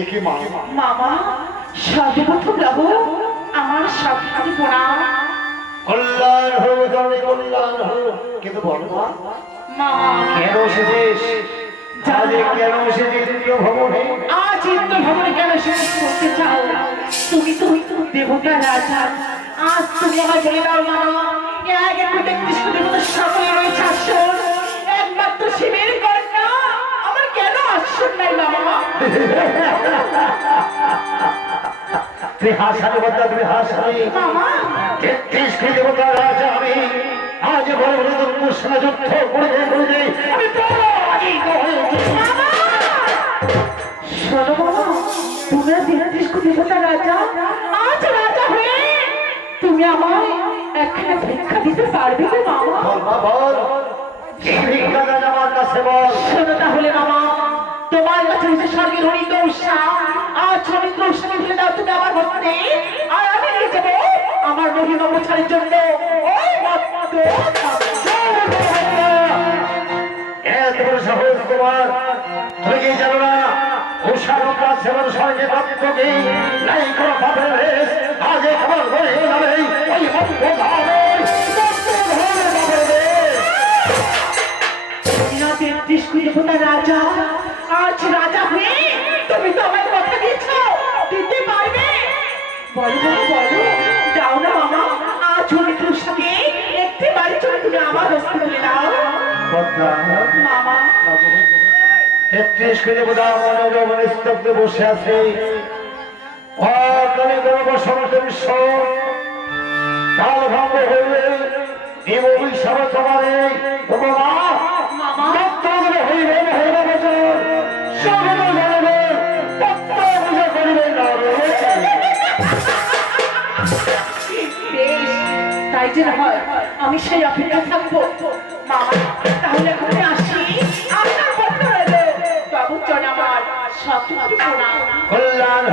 একে মা। মামা সর্বপ্রথম আমার সবখানি প্রণাম। কল্যাণ হোক জনে কল্যাণ হোক। কিন্তু বলো মা কেন এসেছিস? আজকে কেন এসেছিস? ইন্দ্র ভবনে আজ ইন্দ্র ভবনে কেন শেষ করতে চাও? তুমি তো দেবতা রাজা। আজ তুমি আমায় বলে দাও মামা। এক এক করে তেত্রিশ তুই হাসানি বদ্দা তুমি হাসানি তেত্রিশ কোটি দেবতা রাজা আমি আজ বড় বড় দুর্মূর্ষণা যুদ্ধ হয়ে ভিক্ষা দিতে পারবে মামা বল বল ভিক্ষা তাহলে মামা হচ্ছে স্বর্গের দৌসা আজ হরিণ দৌসাকে ফেলে দাও তুমি আমার ভক্তি আর আমি নিয়ে যাব আমার মহিমা প্রচারের জন্য ওই তোমার তুমি না উষার কাছে আমার স্বর্গে প্রাপ্ত কি নাই কোনো পাপের রেস হয়ে যাবে ওই দেবতা রাজা আজ রাজা হয়ে তুমি তো আমার কথা দিয়েছ দিতে পারবে? বলো বলো যাও না, মামা। আজ হরিণ দৌসাকে একটি বাড়ি চলে তুমি আমার হস্তে তুলে দাও। মামা। তাই যে হয় আমি সেই অপেক্ষা থাকব মামা তাহলে ঘুরে আসি আপনার রইল বাবু চলে আমার সব কল্যাণ